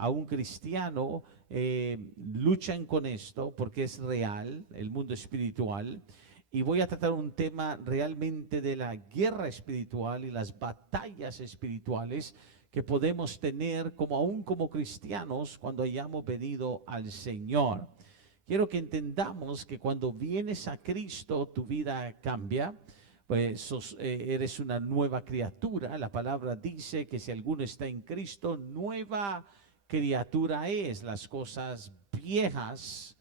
a un cristiano, luchan con esto porque es real, el mundo espiritual. Y voy a tratar un tema realmente de la guerra espiritual y las batallas espirituales que podemos tener como aún como cristianos cuando hayamos venido al Señor. Quiero que entendamos que cuando vienes a Cristo tu vida cambia, pues eres una nueva criatura. La palabra dice que si alguno está en Cristo, nueva criatura es. Las cosas viejas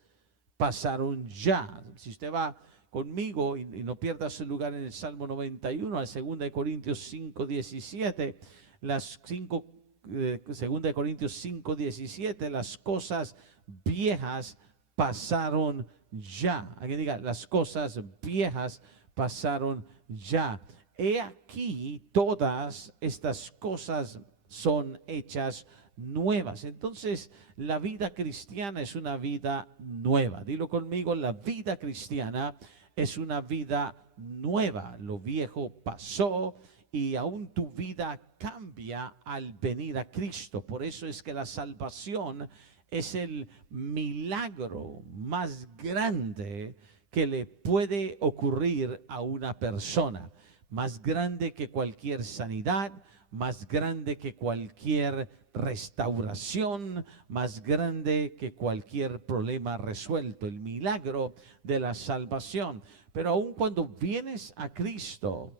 pasaron ya. Si usted va conmigo y no pierda su lugar en el Salmo 91, al 2 Corintios 5, 17, las 2 Corintios 5, 17, las cosas viejas pasaron ya. Alguien diga, las cosas viejas pasaron ya. He aquí, todas estas cosas son hechas nuevas. Entonces, la vida cristiana es una vida nueva. Dilo conmigo, la vida cristiana es una vida nueva. Lo viejo pasó y aún tu vida cambia al venir a Cristo. Por eso es que la salvación es el milagro más grande que le puede ocurrir a una persona. Más grande que cualquier sanidad, más grande que cualquier restauración, más grande que cualquier problema resuelto, el milagro de la salvación. Pero aun cuando vienes a Cristo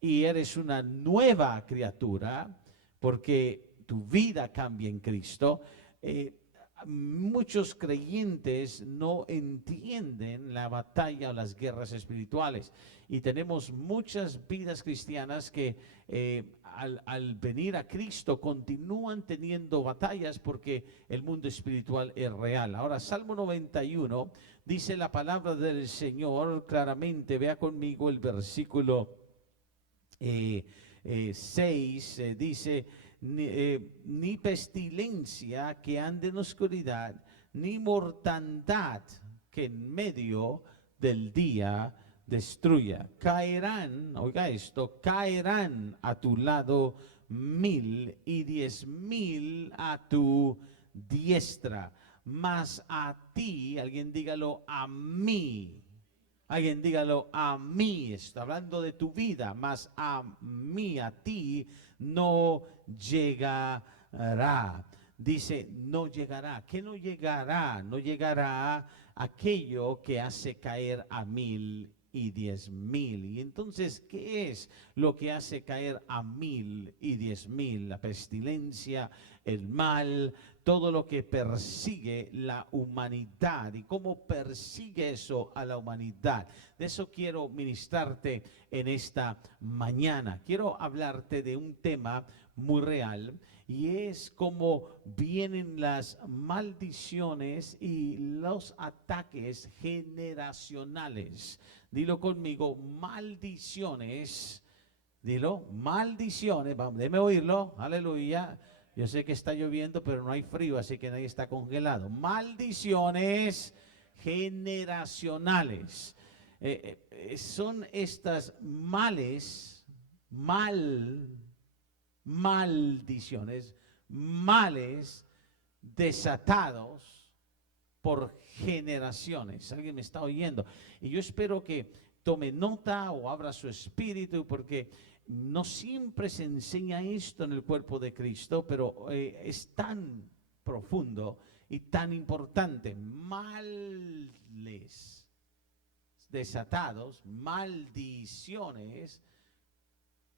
y eres una nueva criatura, porque tu vida cambia en Cristo, muchos creyentes no entienden la batalla o las guerras espirituales. Y tenemos muchas vidas cristianas que al venir a Cristo continúan teniendo batallas porque el mundo espiritual es real. Ahora, Salmo 91 dice la palabra del Señor claramente. Vea conmigo el versículo 6, dice: ni pestilencia que ande en oscuridad, ni mortandad que en medio del día destruya. Caerán, oiga esto, caerán a tu lado 1000 y 10,000 a tu diestra, mas a ti, alguien dígalo, a mí. Alguien dígalo, a mí, está hablando de tu vida, mas a mí, a ti, no llegará. Dice, no llegará. ¿Qué no llegará? No llegará aquello que hace caer a 1000 y 10,000. Y entonces, ¿qué es lo que hace caer a 1000 y 10,000? La pestilencia, el mal, todo lo que persigue la humanidad. ¿Y cómo persigue eso a la humanidad? De eso quiero ministrarte en esta mañana. Quiero hablarte de un tema muy real y es cómo vienen las maldiciones y los ataques generacionales. Dilo conmigo, maldiciones. Dilo, maldiciones. Vamos, déjeme oírlo. Aleluya. Yo sé que está lloviendo, pero no hay frío, así que nadie está congelado. Maldiciones generacionales. Son estas maldiciones, males desatados por generaciones. ¿Alguien me está oyendo? Y yo espero que tome nota o abra su espíritu, porque no siempre se enseña esto en el cuerpo de Cristo, pero es tan profundo y tan importante. Males desatados, maldiciones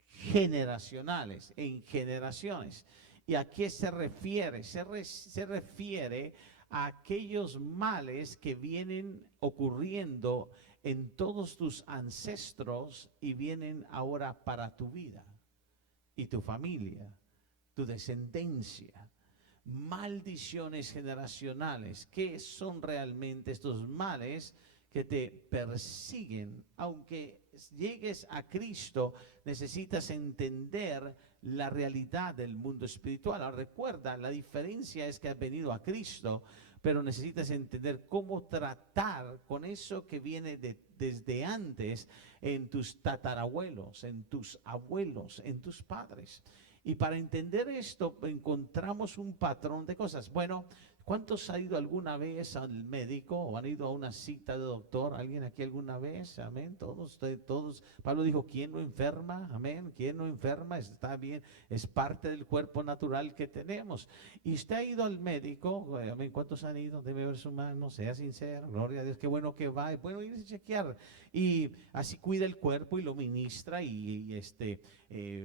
generacionales, en generaciones. ¿Y a qué se refiere? Se refiere a aquellos males que vienen ocurriendo en todos tus ancestros y vienen ahora para tu vida y tu familia, tu descendencia. Maldiciones generacionales. ¿Qué son realmente estos males que te persiguen? Aunque llegues a Cristo, necesitas entender la realidad del mundo espiritual. Ahora, recuerda, la diferencia es que has venido a Cristo, pero necesitas entender cómo tratar con eso que viene desde antes en tus tatarabuelos, en tus abuelos, en tus padres. Y para entender esto, encontramos un patrón de cosas. Bueno, ¿cuántos han ido alguna vez al médico o han ido a una cita de doctor? ¿Alguien aquí alguna vez? Amén. Todos, todos. Pablo dijo, ¿quién no enferma? Amén. ¿Quién no enferma? Está bien, es parte del cuerpo natural que tenemos. Y usted ha ido al médico, amén. ¿Cuántos han ido? Debe ver su mano, sea sincero, gloria a Dios, qué bueno que va. Es bueno irse a chequear. Y así cuida el cuerpo y lo ministra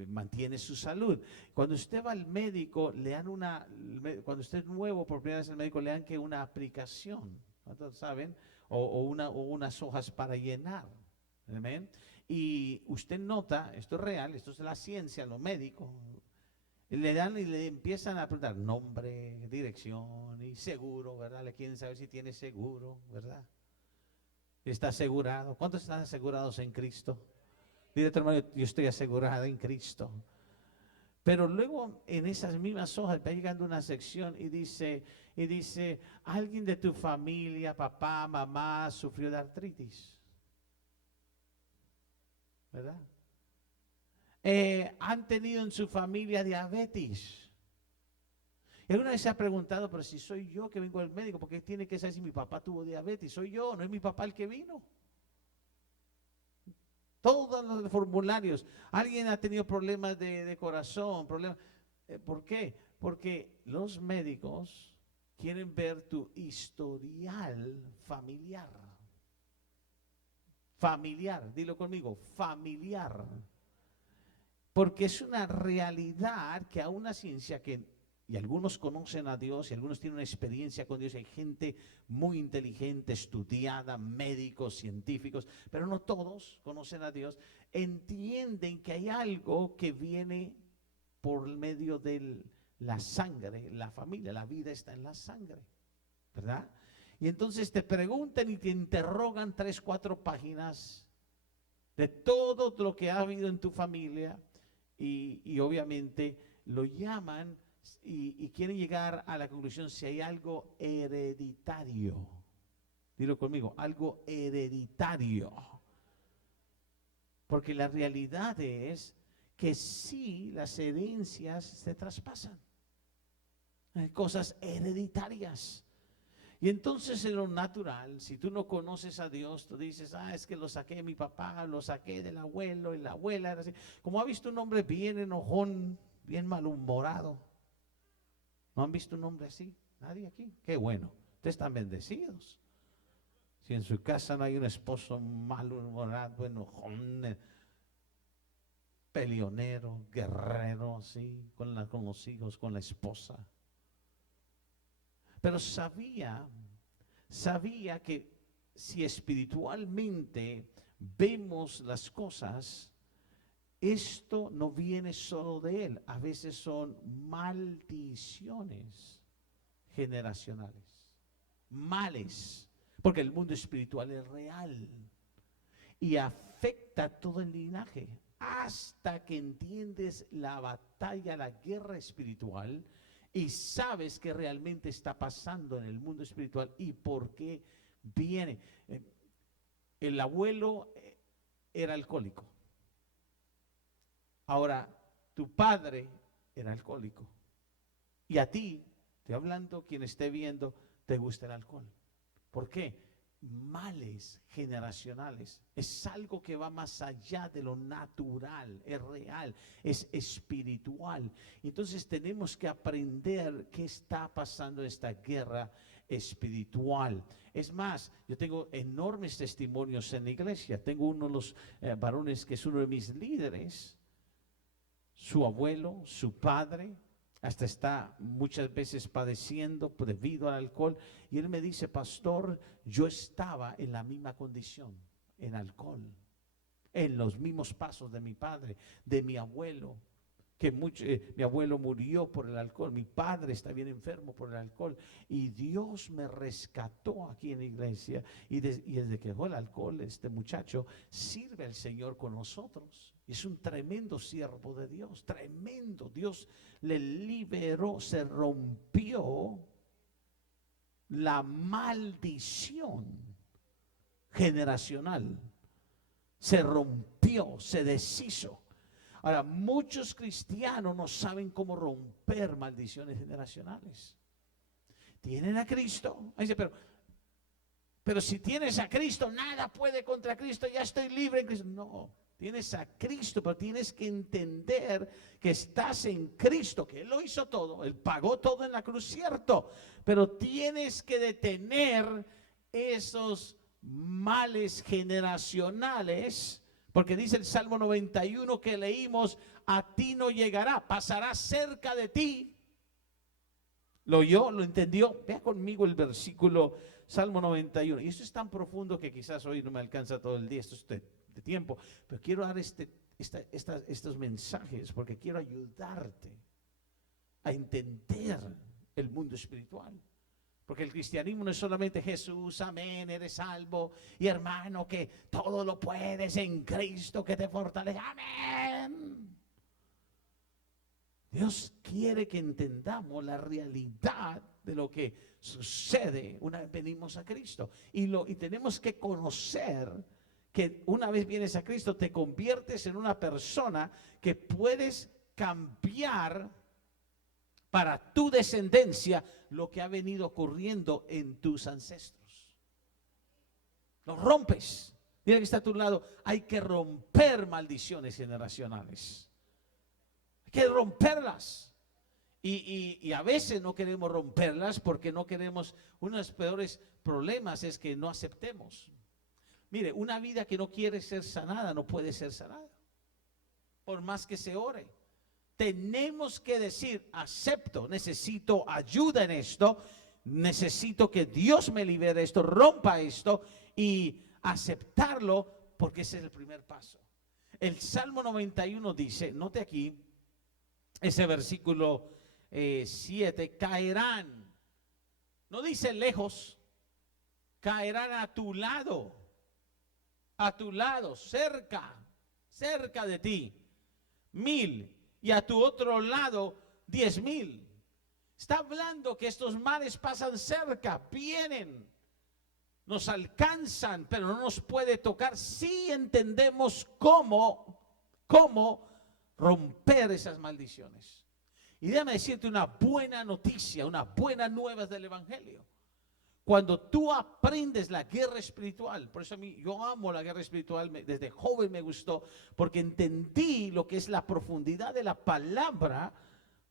mantiene su salud. Cuando usted va al médico, le dan cuando usted es nuevo por primera vez al médico, le dan que una aplicación, ¿cuántos saben? O unas hojas para llenar. ¿Amén? Y usted nota, esto es real, esto es la ciencia, lo médico. Le dan y le empiezan a preguntar nombre, dirección y seguro, ¿verdad? Le quieren saber si tiene seguro, ¿verdad? ¿Está asegurado? ¿Cuántos están asegurados en Cristo? Dile a tu hermano, yo estoy asegurado en Cristo. Pero luego en esas mismas hojas va llegando una sección y dice, alguien de tu familia, papá, mamá, sufrió de artritis, ¿verdad? Han tenido en su familia diabetes. Y alguna vez se ha preguntado, pero si soy yo que vengo al médico, ¿por qué tiene que saber si mi papá tuvo diabetes? Soy yo, no es mi papá el que vino. Todos los formularios. Alguien ha tenido problemas de corazón, problemas. ¿Por qué? Porque los médicos quieren ver tu historial familiar. Familiar, dilo conmigo, familiar. Porque es una realidad que a una ciencia y algunos conocen a Dios y algunos tienen una experiencia con Dios. Hay gente muy inteligente, estudiada, médicos, científicos, pero no todos conocen a Dios. Entienden que hay algo que viene por medio de la sangre, la familia, la vida está en la sangre, ¿verdad? Y entonces te preguntan y te interrogan 3, 4 páginas de todo lo que ha habido en tu familia y obviamente lo llaman y quieren llegar a la conclusión si hay algo hereditario. Dilo conmigo, algo hereditario. Porque la realidad es que sí, las herencias se traspasan. Hay cosas hereditarias. Y entonces en lo natural, si tú no conoces a Dios, tú dices, es que lo saqué de mi papá, lo saqué del abuelo, y la abuela era así. Como ha visto un hombre bien enojón, bien malhumorado. ¿No han visto un hombre así? Nadie aquí. Qué bueno. Ustedes están bendecidos. Si en su casa no hay un esposo malhumorado, enojón, peleonero, guerrero, así, con los hijos, con la esposa. Pero sabía que si espiritualmente vemos las cosas, esto no viene solo de él. A veces son maldiciones generacionales, males, porque el mundo espiritual es real y afecta todo el linaje. Hasta que entiendes la batalla, la guerra espiritual, y sabes qué realmente está pasando en el mundo espiritual y por qué viene. El abuelo era alcohólico. Ahora, tu padre era alcohólico. Y a ti, estoy hablando, quien esté viendo, te gusta el alcohol. ¿Por qué? Males generacionales. Es algo que va más allá de lo natural, es real, es espiritual. Entonces tenemos que aprender qué está pasando en esta guerra espiritual. Es más, yo tengo enormes testimonios en la iglesia. Tengo uno de los varones que es uno de mis líderes. Su abuelo, su padre, hasta está muchas veces padeciendo debido al alcohol. Y él me dice, pastor, yo estaba en la misma condición, en alcohol, en los mismos pasos de mi padre, de mi abuelo, que mi abuelo murió por el alcohol, mi padre está bien enfermo por el alcohol, y Dios me rescató aquí en la iglesia, y desde que dejó el alcohol, este muchacho sirve al Señor con nosotros. Es un tremendo siervo de Dios, tremendo. Dios le liberó, se rompió la maldición generacional. Se rompió, se deshizo. Ahora, muchos cristianos no saben cómo romper maldiciones generacionales. Tienen a Cristo. Dice, pero si tienes a Cristo, nada puede contra Cristo, ya estoy libre en Cristo. No, tienes a Cristo, pero tienes que entender que estás en Cristo, que Él lo hizo todo, Él pagó todo en la cruz, cierto, pero tienes que detener esos males generacionales, porque dice el Salmo 91 que leímos, a ti no llegará, pasará cerca de ti. ¿Lo oyó? ¿Lo entendió? Vea conmigo el versículo Salmo 91. Y esto es tan profundo que quizás hoy no me alcanza todo el día, esto es de tiempo, pero quiero dar estos mensajes porque quiero ayudarte a entender el mundo espiritual. Porque el cristianismo no es solamente Jesús, amén, eres salvo, y hermano, que todo lo puedes en Cristo que te fortalece, amén. Dios quiere que entendamos la realidad de lo que sucede una vez venimos a Cristo. Y tenemos que conocer que una vez vienes a Cristo te conviertes en una persona que puedes cambiar para tu descendencia lo que ha venido ocurriendo en tus ancestros. Lo rompes. Mira que está a tu lado. Hay que romper maldiciones generacionales. Hay que romperlas. Y a veces no queremos romperlas porque no queremos. Uno de los peores problemas es que no aceptemos. Mire, una vida que no quiere ser sanada no puede ser sanada, por más que se ore. Tenemos que decir, acepto, necesito ayuda en esto, necesito que Dios me libere esto, rompa esto y aceptarlo, porque ese es el primer paso. El Salmo 91 dice, note aquí, ese versículo 7, caerán, no dice lejos, caerán a tu lado, cerca de ti, 1000, y a tu otro lado 10,000. Está hablando que estos males pasan cerca, vienen, nos alcanzan, pero no nos puede tocar si entendemos cómo romper esas maldiciones. Y déjame decirte una buena noticia, una buena nueva del Evangelio. Cuando tú aprendes la guerra espiritual, por eso a mí yo amo la guerra espiritual, desde joven me gustó, porque entendí lo que es la profundidad de la palabra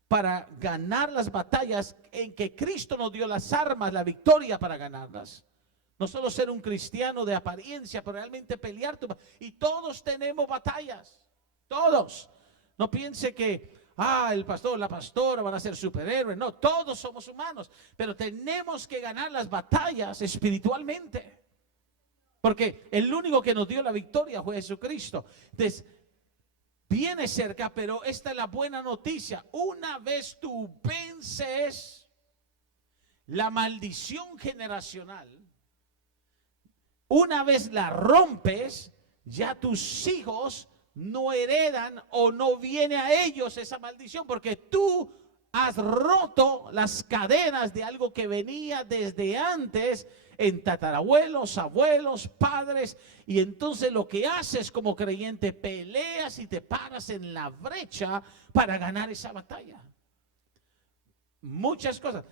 para ganar las batallas en que Cristo nos dio las armas, la victoria para ganarlas. No solo ser un cristiano de apariencia, pero realmente pelear. Y todos tenemos batallas, todos. No piense que el pastor, la pastora van a ser superhéroes. No, todos somos humanos, pero tenemos que ganar las batallas espiritualmente, porque el único que nos dio la victoria fue Jesucristo. Entonces, viene cerca, pero esta es la buena noticia. Una vez tú vences la maldición generacional, una vez la rompes, ya tus hijos no heredan o no viene a ellos esa maldición, porque tú has roto las cadenas de algo que venía desde antes en tatarabuelos, abuelos, padres. Y entonces lo que haces como creyente, peleas y te paras en la brecha para ganar esa batalla. Muchas cosas.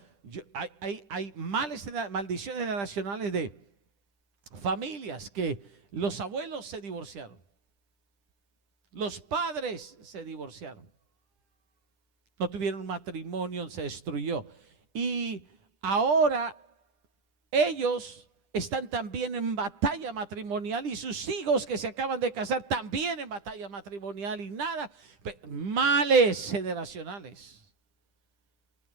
Hay maldiciones generacionales de familias que los abuelos se divorciaron. Los padres se divorciaron. No tuvieron un matrimonio, se destruyó. Y ahora ellos están también en batalla matrimonial y sus hijos que se acaban de casar también en batalla matrimonial y nada. Males generacionales.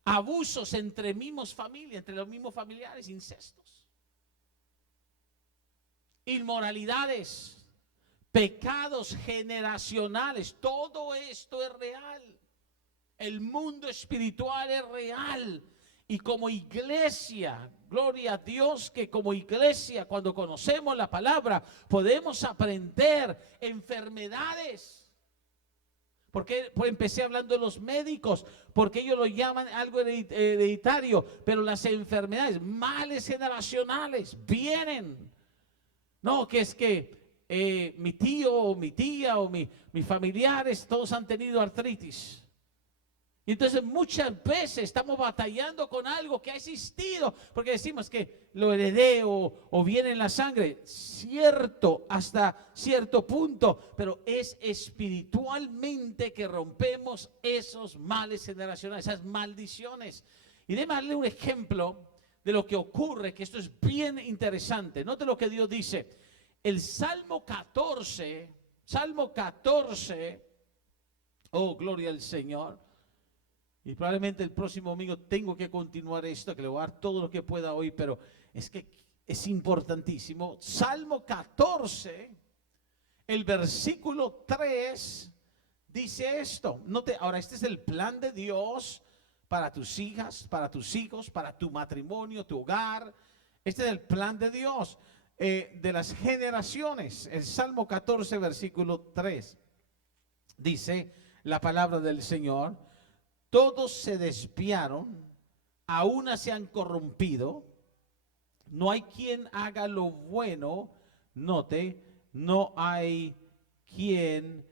Abusos entre mismos familias, entre los mismos familiares, incestos. Inmoralidades. Pecados generacionales, todo esto es real. El mundo espiritual es real. Y como iglesia, gloria a Dios que como iglesia, cuando conocemos la palabra, podemos aprender enfermedades. Porque empecé hablando de los médicos, porque ellos lo llaman algo hereditario, pero las enfermedades, males generacionales, vienen. No, que es que mi tío o mi tía o mis familiares, todos han tenido artritis. Y entonces muchas veces estamos batallando con algo que ha existido, porque decimos que lo heredé o viene en la sangre. Cierto, hasta cierto punto, pero es espiritualmente que rompemos esos males generacionales, esas maldiciones. Y déjame darle un ejemplo de lo que ocurre, que esto es bien interesante. Note lo que Dios dice. El Salmo 14, oh, gloria al Señor. Y probablemente el próximo domingo tengo que continuar esto, que le voy a dar todo lo que pueda hoy, pero es que es importantísimo. Salmo 14, el versículo 3, dice esto. Note, ahora este es el plan de Dios para tus hijas, para tus hijos, para tu matrimonio, tu hogar. Este es el plan de Dios de las generaciones. El Salmo 14, versículo 3, dice la palabra del Señor. Todos se desviaron, a una se han corrompido, no hay quien haga lo bueno, note, no hay quien,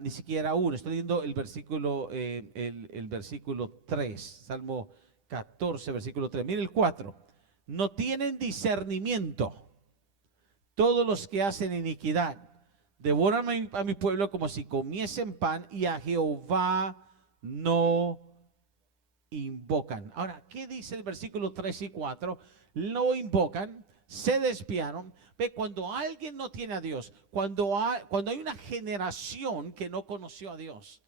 ni siquiera uno. Estoy leyendo el versículo, el versículo 3, Salmo 14, versículo 3. Mire el 4, no tienen discernimiento todos los que hacen iniquidad, devoran a mi pueblo como si comiesen pan y a Jehová no invocan. Ahora, ¿qué dice el versículo 3 y 4? No invocan, se desviaron. Ve, cuando alguien no tiene a Dios, cuando hay una generación que no conoció a Dios,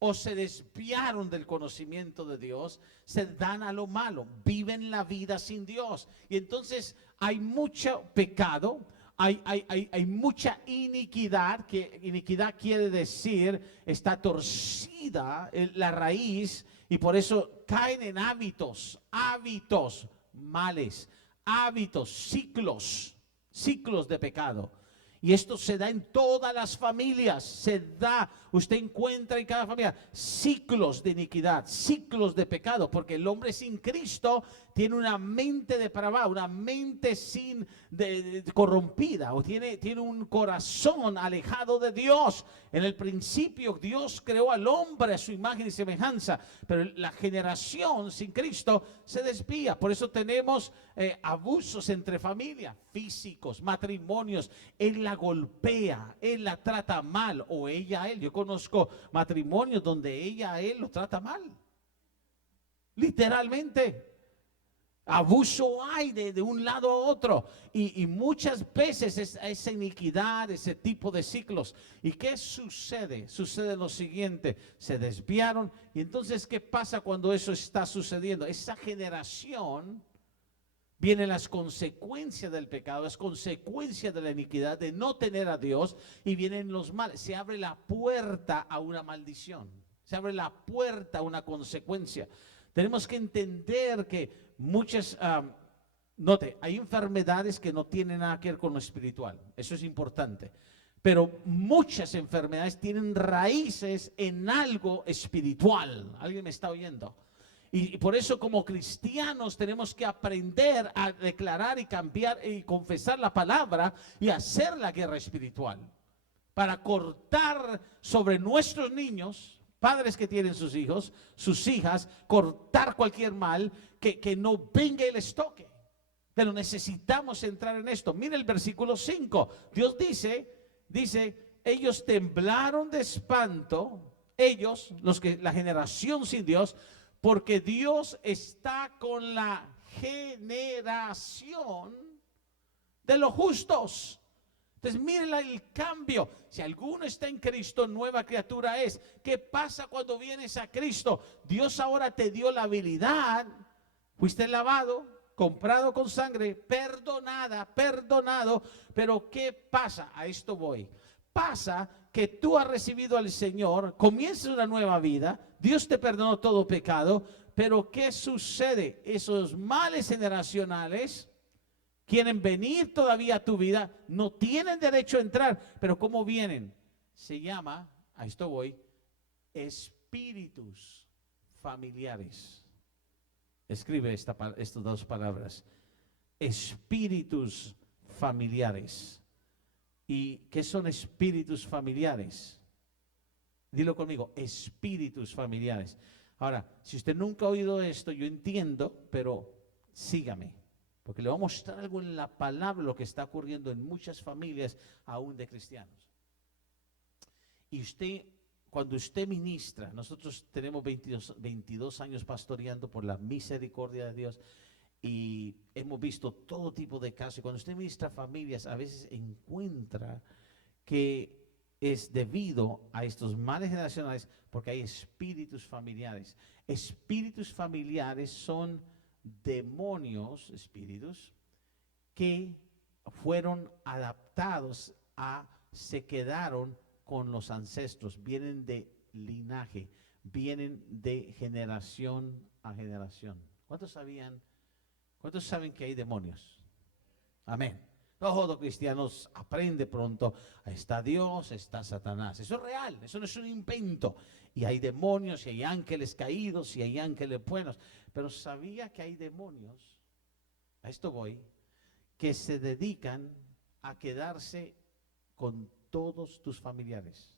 o se desviaron del conocimiento de Dios, se dan a lo malo, viven la vida sin Dios. Y entonces hay mucho pecado. Hay mucha iniquidad, que iniquidad quiere decir está torcida la raíz, y por eso caen en hábitos males, hábitos, ciclos de pecado. Y esto se da en todas las familias, usted encuentra en cada familia ciclos de iniquidad, ciclos de pecado, porque el hombre sin Cristo tiene una mente depravada, una mente corrompida, o tiene un corazón alejado de Dios. En el principio Dios creó al hombre a su imagen y semejanza, pero la generación sin Cristo se desvía. Por eso tenemos abusos entre familias, físicos, matrimonios. Él la golpea, él la trata mal, o ella a él. Yo conozco matrimonios donde ella a él lo trata mal, literalmente. Abuso hay de un lado a otro, y muchas veces esa iniquidad, ese tipo de ciclos. ¿Y qué sucede? Sucede lo siguiente: se desviaron. Y entonces, ¿qué pasa cuando eso está sucediendo? Esa generación, vienen las consecuencias del pecado, es consecuencia de la iniquidad, de no tener a Dios, y vienen los males. Se abre la puerta a una maldición, se abre la puerta a una consecuencia. Tenemos que entender que muchas, note, hay enfermedades que no tienen nada que ver con lo espiritual, eso es importante, pero muchas enfermedades tienen raíces en algo espiritual. ¿Alguien me está oyendo? Y por eso, como cristianos, tenemos que aprender a declarar y cambiar y confesar la palabra y hacer la guerra espiritual para cortar sobre nuestros niños, padres que tienen sus hijos, sus hijas, cortar cualquier mal que no venga y les toque. Pero necesitamos entrar en esto. Mire el versículo 5. Dios dice, ellos temblaron de espanto, ellos, la generación sin Dios, porque Dios está con la generación de los justos. Entonces, miren el cambio. Si alguno está en Cristo, nueva criatura es. ¿Qué pasa cuando vienes a Cristo? Dios ahora te dio la habilidad. Fuiste lavado, comprado con sangre, perdonado. Pero ¿qué pasa? A esto voy. Pasa que tú has recibido al Señor, comienzas una nueva vida, Dios te perdonó todo pecado, pero ¿qué sucede? Esos males generacionales quieren venir todavía a tu vida, no tienen derecho a entrar, pero ¿cómo vienen? Se llama, a esto voy, espíritus familiares. Escribe estas dos palabras: espíritus familiares. ¿Y qué son espíritus familiares? Dilo conmigo, espíritus familiares. Ahora, si usted nunca ha oído esto, yo entiendo, pero sígame, porque le voy a mostrar algo en la palabra, lo que está ocurriendo en muchas familias, aún de cristianos. Y usted, cuando usted ministra, nosotros tenemos 22 años pastoreando por la misericordia de Dios, y hemos visto todo tipo de casos. Y cuando usted ministra familias, a veces encuentra que es debido a estos males generacionales, porque hay espíritus familiares. Espíritus familiares son demonios, espíritus, que fueron adaptados se quedaron con los ancestros, vienen de linaje, vienen de generación a generación. ¿Cuántos saben que hay demonios? Amén. Todos cristianos aprende pronto, está Dios, está Satanás. Eso es real, eso no es un invento. Y hay demonios, y hay ángeles caídos, y hay ángeles buenos. Pero sabía que hay demonios, a esto voy, que se dedican a quedarse con todos tus familiares.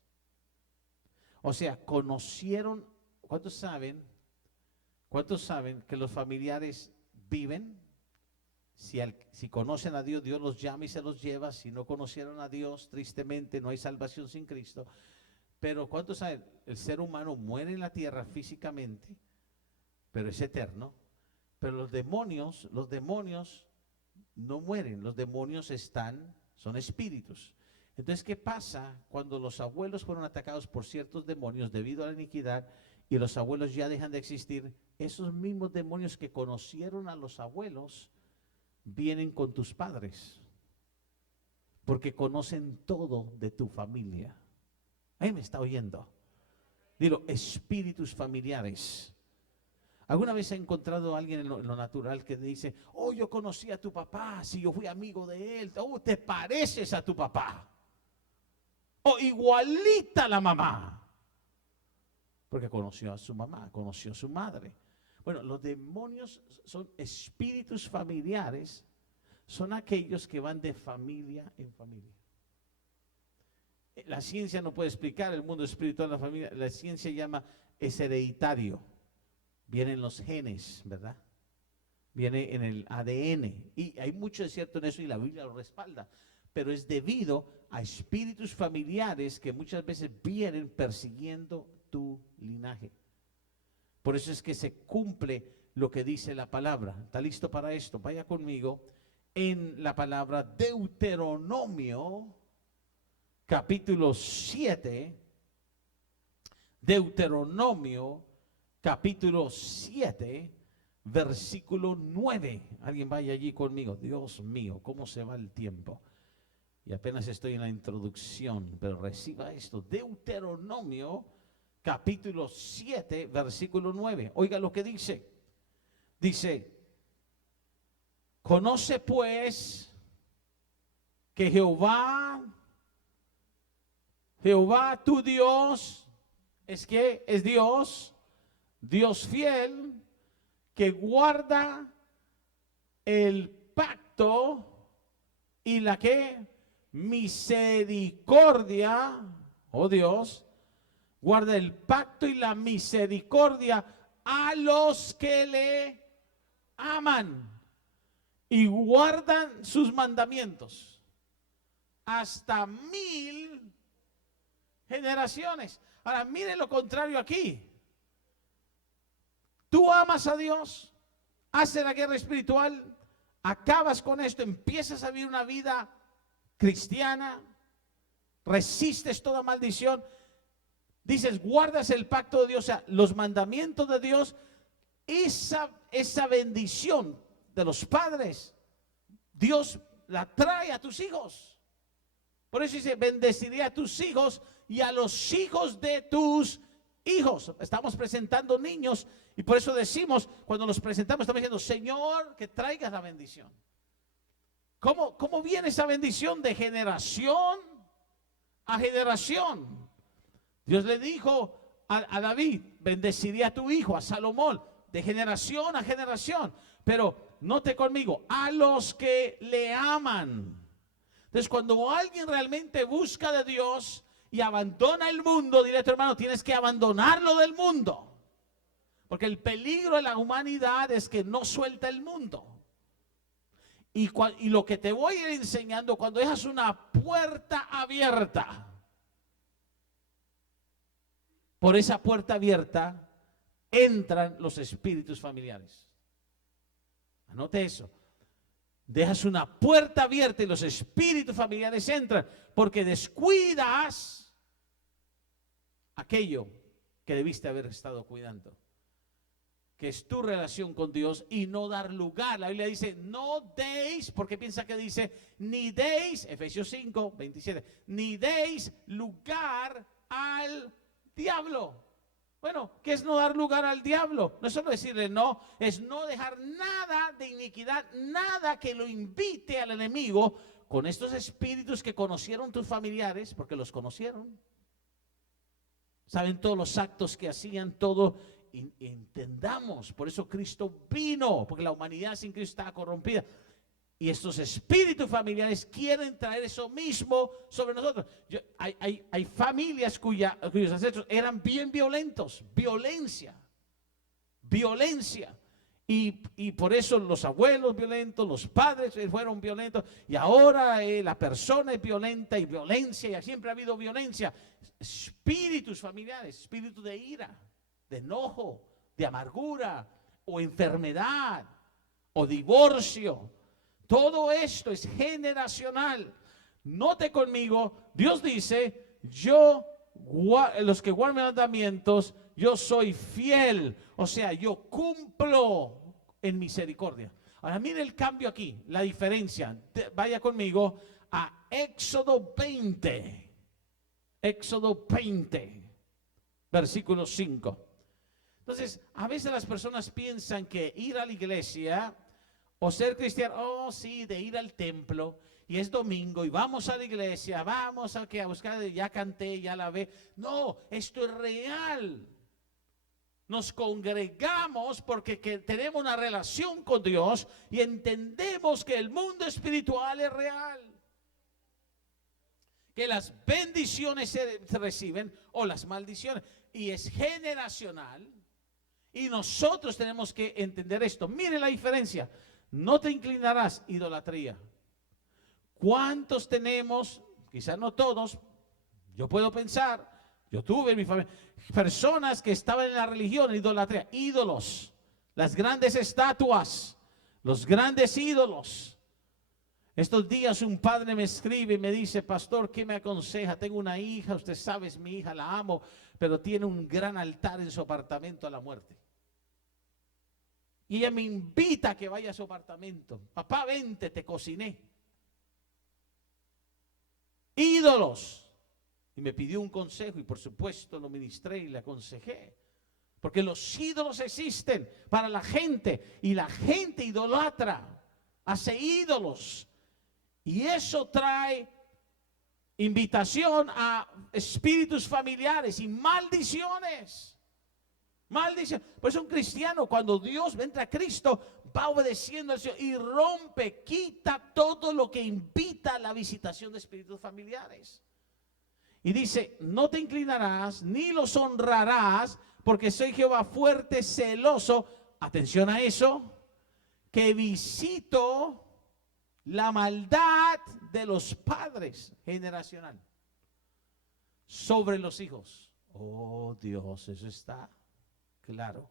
O sea, conocieron, ¿cuántos saben que los familiares viven? Si conocen a Dios, Dios los llama y se los lleva. Si no conocieron a Dios, tristemente no hay salvación sin Cristo. Pero ¿cuántos saben? El ser humano muere en la tierra físicamente, pero es eterno. Pero los demonios no mueren. Los demonios son espíritus. Entonces, ¿qué pasa cuando los abuelos fueron atacados por ciertos demonios debido a la iniquidad y los abuelos ya dejan de existir? Esos mismos demonios que conocieron a los abuelos vienen con tus padres, porque conocen todo de tu familia. Ahí me está oyendo. Dilo, espíritus familiares. ¿Alguna vez ha encontrado a alguien en lo natural que dice, oh, yo conocí a tu papá, si yo fui amigo de él, oh, te pareces a tu papá, o igualita a la mamá, porque conoció a su mamá, conoció a su madre? Bueno, los demonios son espíritus familiares, son aquellos que van de familia en familia. La ciencia no puede explicar el mundo espiritual de la familia. La ciencia llama es hereditario. Vienen los genes, ¿verdad? Viene en el ADN. Y hay mucho de cierto en eso y la Biblia lo respalda. Pero es debido a espíritus familiares que muchas veces vienen persiguiendo tu linaje. Por eso es que se cumple lo que dice la palabra. ¿Está listo para esto? Vaya conmigo en la palabra Deuteronomio, capítulo 7. Deuteronomio, capítulo 7, versículo 9. Alguien vaya allí conmigo. Dios mío, ¿cómo se va el tiempo? Y apenas estoy en la introducción, pero reciba esto. Deuteronomio, capítulo 7, versículo 9. Oiga lo que dice. Dice, conoce pues que Jehová tu Dios, es Dios fiel, que guarda el pacto y la misericordia, oh Dios, guarda el pacto y la misericordia a los que le aman y guardan sus mandamientos hasta 1000 generaciones. Ahora, mire lo contrario aquí. Tú amas a Dios, haces la guerra espiritual, acabas con esto, empiezas a vivir una vida cristiana, resistes toda maldición, dices, guardas el pacto de Dios, o sea, los mandamientos de Dios, esa bendición de los padres, Dios la trae a tus hijos. Por eso dice, bendeciré a tus hijos y a los hijos de tus hijos. Estamos presentando niños y por eso decimos, cuando los presentamos, estamos diciendo, Señor, que traigas la bendición. ¿Cómo viene esa bendición? De generación a generación. Dios le dijo a David, bendeciré a tu hijo, a Salomón, de generación a generación. Pero note conmigo, a los que le aman. Entonces, cuando alguien realmente busca de Dios y abandona el mundo, dile a tu hermano, tienes que abandonarlo del mundo. Porque el peligro de la humanidad es que no suelta el mundo. Y lo que te voy a ir enseñando, cuando dejas una puerta abierta, por esa puerta abierta entran los espíritus familiares. Anote eso. Dejas una puerta abierta y los espíritus familiares entran porque descuidas aquello que debiste haber estado cuidando, que es tu relación con Dios, y no dar lugar. La Biblia dice, no deis, porque piensa que dice, ni deis, Efesios 5, 27, ni deis lugar al diablo. Bueno, ¿qué es no dar lugar al diablo? No es solo decirle no, es no dejar nada de iniquidad, nada que lo invite al enemigo con estos espíritus que conocieron tus familiares, porque los conocieron. Saben todos los actos que hacían, todo. Entendamos, por eso Cristo vino, porque la humanidad sin Cristo estaba corrompida. Y estos espíritus familiares quieren traer eso mismo sobre nosotros. Hay familias cuyos ancestros eran bien violentos, violencia. Y por eso los abuelos violentos, los padres fueron violentos. Y ahora la persona es violenta y violencia, y siempre ha habido violencia. Espíritus familiares, espíritu de ira, de enojo, de amargura, o enfermedad, o divorcio. Todo esto es generacional. Note conmigo, Dios dice, los que guardan mis mandamientos, yo soy fiel. O sea, yo cumplo en misericordia. Ahora mire el cambio aquí, la diferencia. Vaya conmigo a Éxodo 20. Éxodo 20, versículo 5. Entonces, a veces las personas piensan que ir a la iglesia o ser cristiano, oh sí, de ir al templo, y es domingo, y vamos a la iglesia, vamos a buscar, ya canté, ya la ve. No, esto es real. Nos congregamos porque tenemos una relación con Dios y entendemos que el mundo espiritual es real. Que las bendiciones se reciben o las maldiciones, y es generacional, y nosotros tenemos que entender esto. Mire la diferencia. No te inclinarás, idolatría. ¿Cuántos tenemos? Quizás no todos. Yo puedo pensar, yo tuve en mi familia personas que estaban en la religión, en idolatría, ídolos, las grandes estatuas, los grandes ídolos. Estos días un padre me escribe y me dice, pastor, ¿qué me aconseja? Tengo una hija, usted sabe, es mi hija, la amo, pero tiene un gran altar en su apartamento a la muerte. Y ella me invita a que vaya a su apartamento. Papá, vente, te cociné. Ídolos. Y me pidió un consejo y por supuesto lo ministré y le aconsejé. Porque los ídolos existen para la gente y la gente idolatra, hace ídolos. Y eso trae invitación a espíritus familiares y maldiciones. Maldición. Por eso un cristiano, cuando Dios entra a Cristo, va obedeciendo al Señor y rompe, quita todo lo que invita a la visitación de espíritus familiares. Y dice, no te inclinarás ni los honrarás, porque soy Jehová fuerte, celoso. Atención a eso, que visito la maldad de los padres, generacional, sobre los hijos. Oh Dios, eso está claro.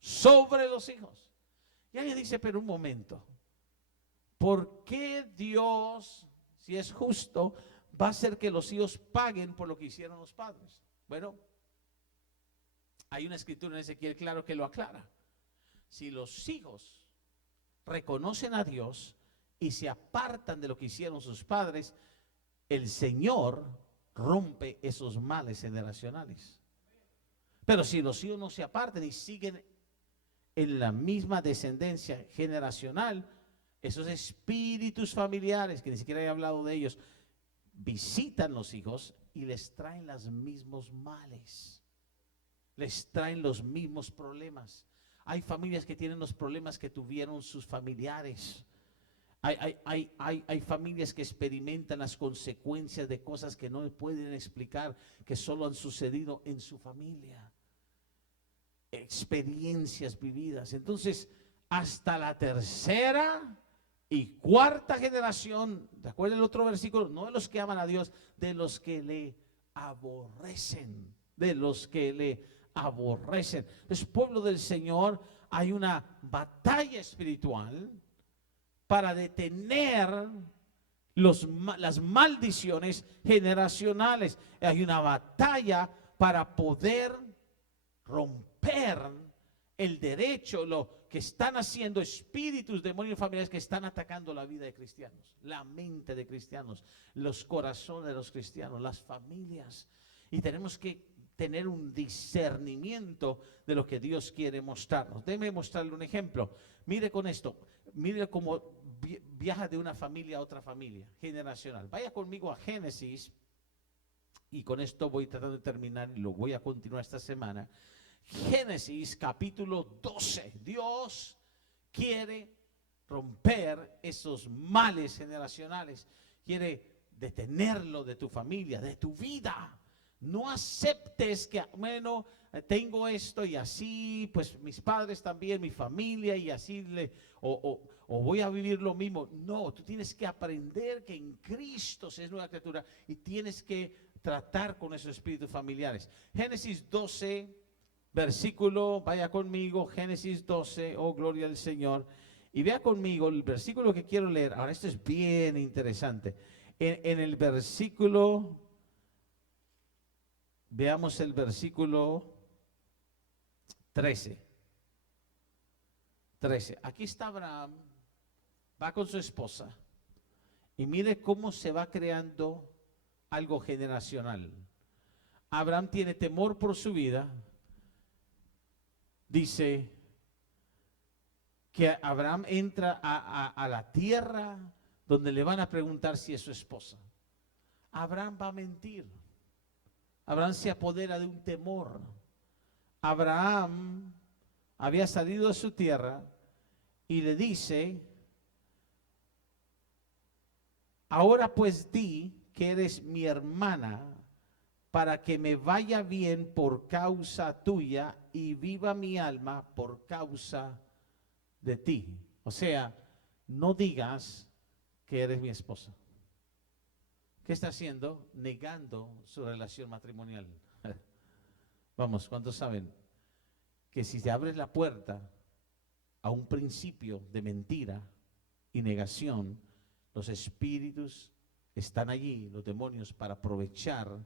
Sobre los hijos. Y alguien dice, pero un momento, ¿por qué Dios, si es justo, va a hacer que los hijos paguen por lo que hicieron los padres? Bueno, hay una escritura en Ezequiel claro que lo aclara. Si los hijos reconocen a Dios y se apartan de lo que hicieron sus padres, el Señor rompe esos males generacionales. Pero si los hijos no se apartan y siguen en la misma descendencia generacional, esos espíritus familiares, que ni siquiera he hablado de ellos, visitan los hijos y les traen los mismos males, les traen los mismos problemas. Hay familias que tienen los problemas que tuvieron sus familiares. Hay familias que experimentan las consecuencias de cosas que no pueden explicar, que solo han sucedido en su familia. Experiencias vividas. Entonces, hasta la tercera y cuarta generación, ¿de acuerdo el otro versículo? No de los que aman a Dios, de los que le aborrecen, de los que le aborrecen. Entonces, pueblo del Señor, hay una batalla espiritual para detener las maldiciones generacionales. Hay una batalla para poder romper el derecho, lo que están haciendo espíritus, demonios familiares que están atacando la vida de cristianos, la mente de cristianos, los corazones de los cristianos, las familias. Y tenemos que tener un discernimiento de lo que Dios quiere mostrarnos. Déjeme mostrarle un ejemplo. Mire con esto, mire cómo viaja de una familia a otra familia generacional. Vaya conmigo a Génesis, y con esto voy tratando de terminar y lo voy a continuar esta semana. Génesis capítulo 12. Dios quiere romper esos males generacionales, quiere detenerlo de tu familia, de tu vida. No aceptes que, bueno, tengo esto y así, pues mis padres también, mi familia y así, o voy a vivir lo mismo. No, tú tienes que aprender que en Cristo se es nueva criatura y tienes que tratar con esos espíritus familiares. Génesis 12, versículo, vaya conmigo, Génesis 12, oh gloria al Señor. Y vea conmigo el versículo que quiero leer. Ahora, esto es bien interesante. En el versículo, veamos el versículo 13. Aquí está Abraham, va con su esposa. Y mire cómo se va creando algo generacional. Abraham tiene temor por su vida. Dice que Abraham entra a la tierra donde le van a preguntar si es su esposa. Abraham va a mentir. Abraham se apodera de un temor. Abraham había salido de su tierra y le dice: ahora pues di que eres mi hermana, para que me vaya bien por causa tuya y viva mi alma por causa de ti. O sea, no digas que eres mi esposa. ¿Qué está haciendo? Negando su relación matrimonial. Vamos, ¿cuántos saben que si te abres la puerta a un principio de mentira y negación, los espíritus están allí, los demonios, para aprovechar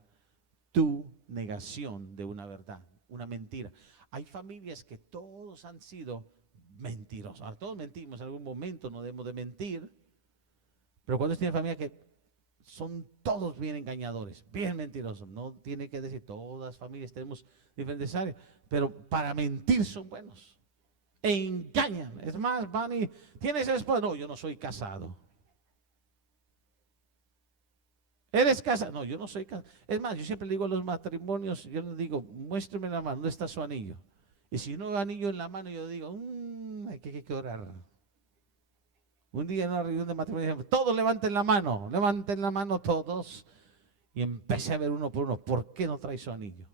tu negación de una verdad, una mentira? Hay familias que todos han sido mentirosos. Ahora, todos mentimos en algún momento, no debemos de mentir, pero cuando tiene familia que son todos bien engañadores, bien mentirosos, no tiene que decir, todas las familias tenemos diferentes áreas, pero para mentir son buenos, e engañan. Es más, van y, ¿tienes esposa? No, yo no soy casado. ¿Eres casado? No, yo no soy casado. Es más, yo siempre le digo a los matrimonios, yo les digo, muéstrame la mano, ¿dónde está su anillo? Y si no hay anillo en la mano, yo digo, hay que orar. Un día en una reunión de matrimonio, todos levanten la mano todos. Y empecé a ver uno por uno, ¿por qué no trae su anillo?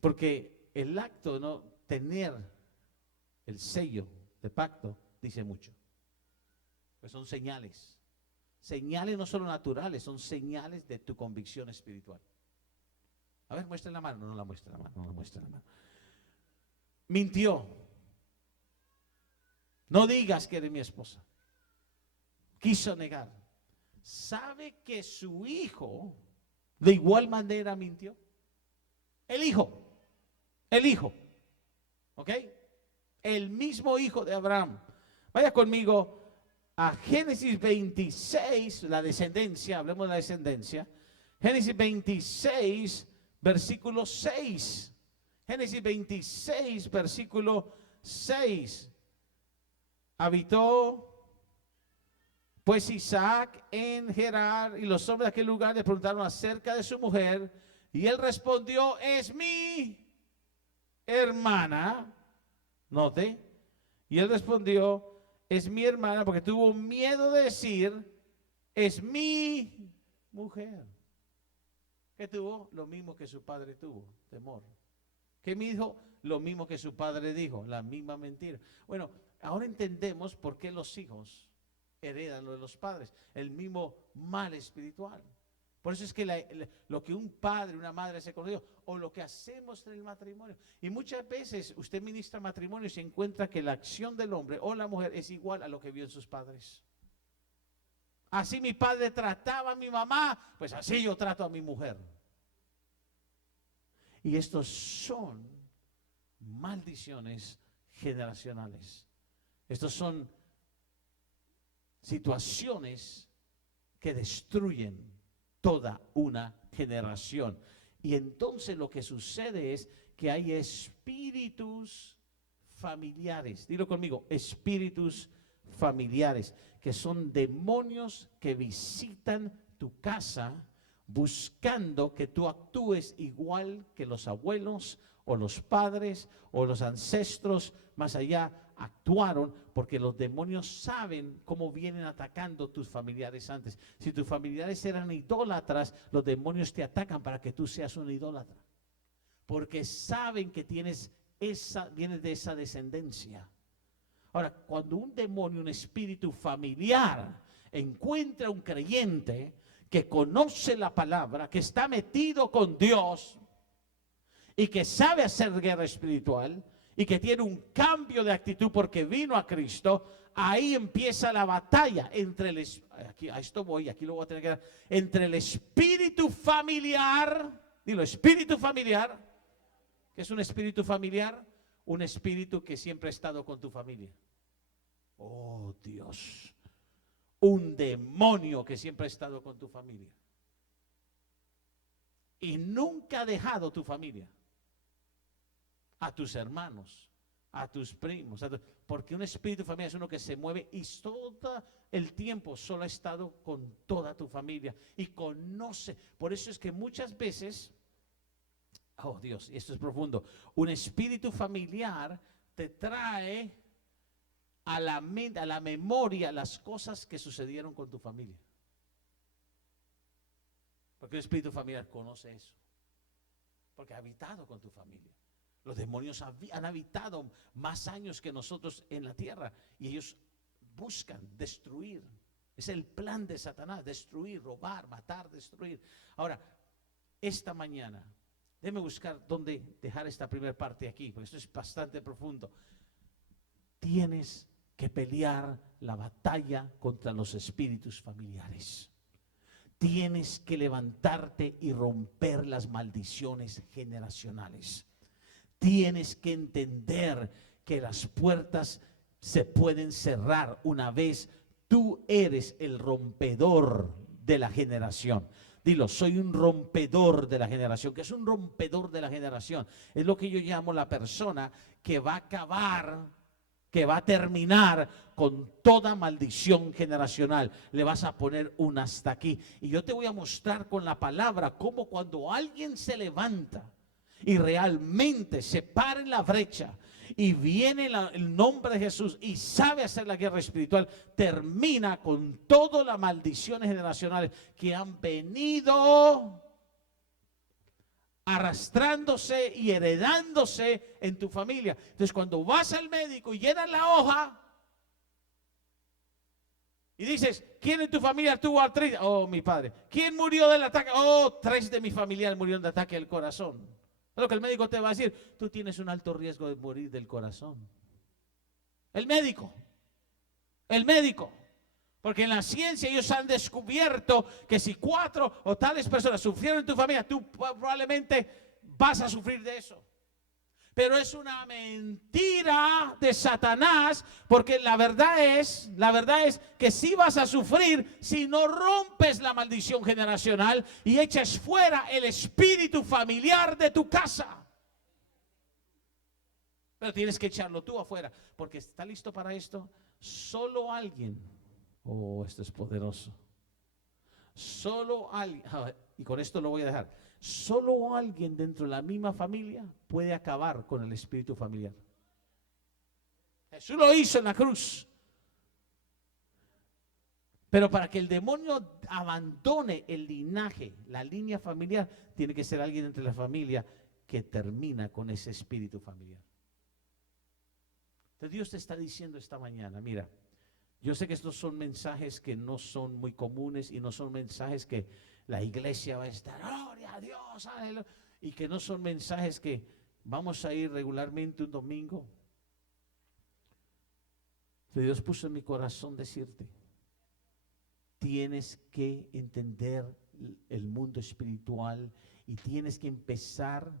Porque el acto de no tener el sello de pacto dice mucho. Pues son señales. Señales no solo naturales, son señales de tu convicción espiritual. A ver, muestra la mano. No la muestra la mano, no la muestra la mano. Mintió. No digas que eres mi esposa. Quiso negar. ¿Sabe que su hijo de igual manera mintió? El hijo. ¿Ok? El mismo hijo de Abraham. Vaya conmigo a Génesis 26, la descendencia, hablemos de la descendencia. Génesis 26, versículo 6. Génesis 26, versículo 6. Habitó pues Isaac en Gerar, y los hombres de aquel lugar le preguntaron acerca de su mujer, y él respondió: es mi hermana. Note. Y él respondió: es mi hermana, porque tuvo miedo de decir, es mi mujer. ¿Qué tuvo? Lo mismo que su padre tuvo, temor. ¿Qué me dijo? Lo mismo que su padre dijo, la misma mentira. Bueno, ahora entendemos por qué los hijos heredan lo de los padres, el mismo mal espiritual. Por eso es que lo que un padre, una madre hace con Dios, o lo que hacemos en el matrimonio. Y muchas veces usted ministra matrimonio y se encuentra que la acción del hombre o la mujer es igual a lo que vio en sus padres. Así mi padre trataba a mi mamá, pues así yo trato a mi mujer. Y estos son maldiciones generacionales. Estos son situaciones que destruyen toda una generación. Y entonces lo que sucede es que hay espíritus familiares. Dilo conmigo, espíritus familiares, que son demonios que visitan tu casa buscando que tú actúes igual que los abuelos o los padres o los ancestros más allá actuaron, porque los demonios saben cómo vienen atacando tus familiares antes. Si tus familiares eran idólatras, los demonios te atacan para que tú seas un idólatra, porque saben que vienes de esa descendencia. Ahora, cuando un demonio, un espíritu familiar encuentra a un creyente que conoce la palabra, que está metido con Dios y que sabe hacer guerra espiritual y que tiene un cambio de actitud porque vino a Cristo, ahí empieza la batalla entre aquí lo voy a tener que dar, entre el espíritu familiar, dilo, espíritu familiar. ¿Qué es un espíritu familiar? Un espíritu que siempre ha estado con tu familia. Oh, Dios. Un demonio que siempre ha estado con tu familia. Y nunca ha dejado tu familia. A tus hermanos, a tus primos. Porque un espíritu familiar es uno que se mueve y todo el tiempo solo ha estado con toda tu familia. Y conoce. Por eso es que muchas veces... Oh Dios, esto es profundo. Un espíritu familiar te trae a la mente, a la memoria, las cosas que sucedieron con tu familia. Porque un espíritu familiar conoce eso. Porque ha habitado con tu familia. Los demonios han habitado más años que nosotros en la tierra. Y ellos buscan destruir. Es el plan de Satanás, destruir, robar, matar, destruir. Ahora, esta mañana... déjeme buscar dónde dejar esta primera parte aquí, porque esto es bastante profundo. Tienes que pelear la batalla contra los espíritus familiares. Tienes que levantarte y romper las maldiciones generacionales. Tienes que entender que las puertas se pueden cerrar una vez tú eres el rompedor de la generación. Dilo, soy un rompedor de la generación. ¿Qué es un rompedor de la generación? Es lo que yo llamo la persona que va a acabar, que va a terminar con toda maldición generacional. Le vas a poner un hasta aquí. Y yo te voy a mostrar con la palabra cómo cuando alguien se levanta y realmente se para en la brecha y viene el nombre de Jesús y sabe hacer la guerra espiritual, termina con todas las maldiciones generacionales que han venido arrastrándose y heredándose en tu familia. Entonces, cuando vas al médico y llenas la hoja y dices, ¿quién en tu familia tuvo artritis? Oh, mi padre. ¿Quién murió del ataque? Oh, 3 de mis familiares murieron de ataque al corazón. Lo que el médico te va a decir, tú tienes un alto riesgo de morir del corazón. El médico. Porque en la ciencia ellos han descubierto que si 4 o tales personas sufrieron en tu familia, tú probablemente vas a sufrir de eso. Pero es una mentira de Satanás, porque la verdad es que sí vas a sufrir si no rompes la maldición generacional y echas fuera el espíritu familiar de tu casa. Pero tienes que echarlo tú afuera, porque ¿está listo para esto? Solo alguien, oh, esto es poderoso. Solo alguien, y con esto lo voy a dejar. Solo alguien dentro de la misma familia puede acabar con el espíritu familiar. Jesús lo hizo en la cruz. Pero para que el demonio abandone el linaje, la línea familiar, tiene que ser alguien entre la familia que termina con ese espíritu familiar. Entonces Dios te está diciendo esta mañana, mira, yo sé que estos son mensajes que no son muy comunes y no son mensajes que la iglesia va a estar, gloria a Dios, aleluya, y que no son mensajes que vamos a ir regularmente un domingo. Pero Dios puso en mi corazón decirte, tienes que entender el mundo espiritual y tienes que empezar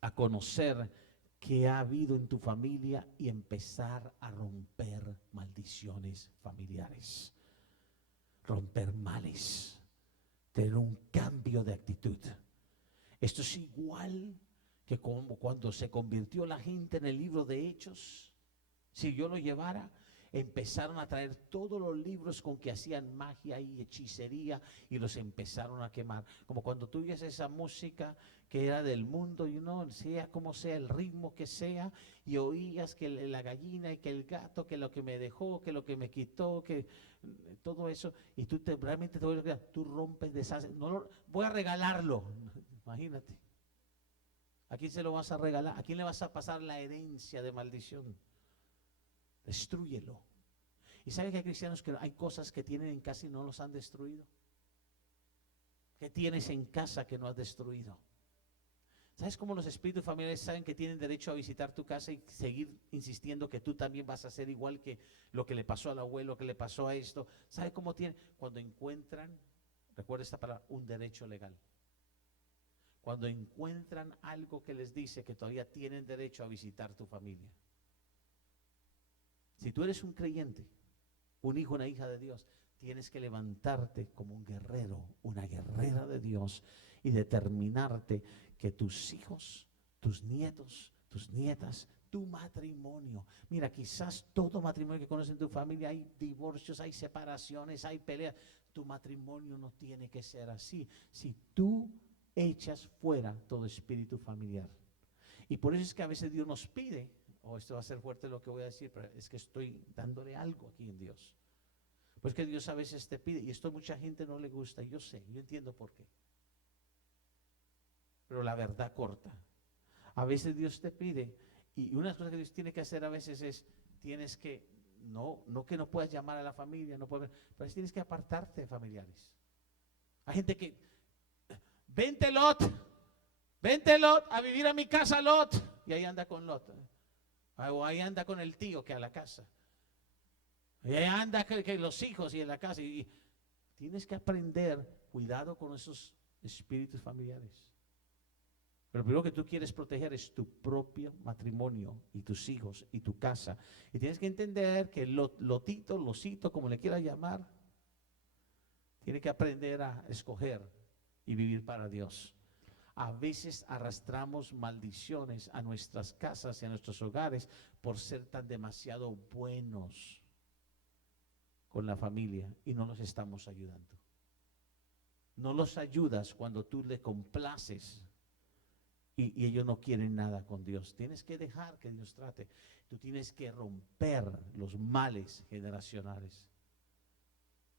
a conocer qué ha habido en tu familia y empezar a romper maldiciones familiares, romper males, tener un cambio de actitud. Esto es igual que como cuando se convirtió la gente en el libro de Hechos. Si yo lo llevara, empezaron a traer todos los libros con que hacían magia y hechicería y los empezaron a quemar. Como cuando tú oyes esa música que era del mundo, sea como sea, el ritmo que sea, y oías que la gallina y que el gato, que lo que me dejó, que lo que me quitó, que todo eso, y tú realmente te voy a decir, tú rompes, deshaces, voy a regalarlo, imagínate. ¿A quién se lo vas a regalar? ¿A quién le vas a pasar la herencia de maldición? Destrúyelo. ¿Y sabe que hay cristianos que hay cosas que tienen en casa y no los han destruido? ¿Qué tienes en casa que no has destruido? ¿Sabes cómo los espíritus familiares saben que tienen derecho a visitar tu casa y seguir insistiendo que tú también vas a hacer igual que lo que le pasó al abuelo, que le pasó a esto? ¿Sabe cómo tienen? Cuando encuentran, recuerda esta palabra, un derecho legal. Cuando encuentran algo que les dice que todavía tienen derecho a visitar tu familia. Si tú eres un creyente, un hijo, una hija de Dios, tienes que levantarte como un guerrero, una guerrera de Dios y determinarte que tus hijos, tus nietos, tus nietas, tu matrimonio, mira, quizás todo matrimonio que conoces en tu familia, hay divorcios, hay separaciones, hay peleas, tu matrimonio no tiene que ser así. Si tú echas fuera todo espíritu familiar. Y por eso es que a veces Dios nos pide, esto va a ser fuerte lo que voy a decir, pero es que estoy dándole algo aquí en Dios. Pues que Dios a veces te pide, y esto a mucha gente no le gusta, yo sé, yo entiendo por qué. Pero la verdad corta. A veces Dios te pide, y una de las cosas que Dios tiene que hacer a veces es, tienes que, no que no puedas llamar a la familia, no puedes, pero tienes que apartarte de familiares. Hay gente que, vente Lot a vivir a mi casa Lot, y ahí anda con Lot. O ahí anda con el tío que a la casa. Y ahí anda que los hijos y en la casa. Y tienes que aprender, cuidado con esos espíritus familiares. Pero lo primero que tú quieres proteger es tu propio matrimonio y tus hijos y tu casa. Y tienes que entender que Lotito, Losito, como le quieras llamar, tiene que aprender a escoger y vivir para Dios. A veces arrastramos maldiciones a nuestras casas y a nuestros hogares por ser tan demasiado buenos con la familia y no los estamos ayudando. No los ayudas cuando tú le complaces y ellos no quieren nada con Dios. Tienes que dejar que Dios trate. Tú tienes que romper los males generacionales.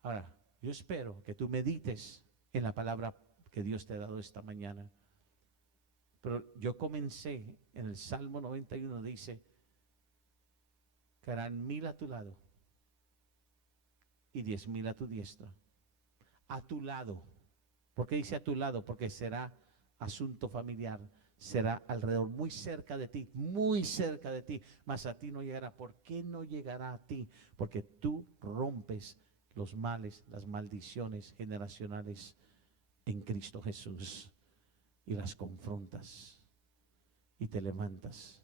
Ahora, yo espero que tú medites en la palabra que Dios te ha dado esta mañana. Pero yo comencé en el Salmo 91, dice, que harán 1000 a tu lado y 10,000 a tu diestra. A tu lado. ¿Por qué dice a tu lado? Porque será asunto familiar, será alrededor, muy cerca de ti, mas a ti no llegará. ¿Por qué no llegará a ti? Porque tú rompes los males, las maldiciones generacionales en Cristo Jesús. Y las confrontas y te levantas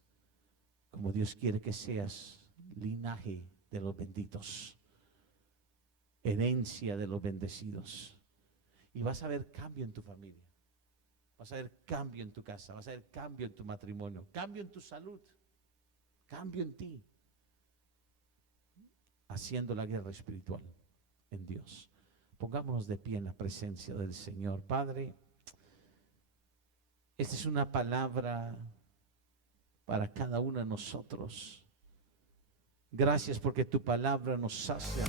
como Dios quiere que seas, linaje de los benditos, herencia de los bendecidos, y vas a ver cambio en tu familia, vas a ver cambio en tu casa, vas a ver cambio en tu matrimonio, cambio en tu salud, cambio en ti, haciendo la guerra espiritual en Dios. Pongámonos de pie en la presencia del Señor. Padre, esta es una palabra para cada uno de nosotros. Gracias porque tu palabra nos hace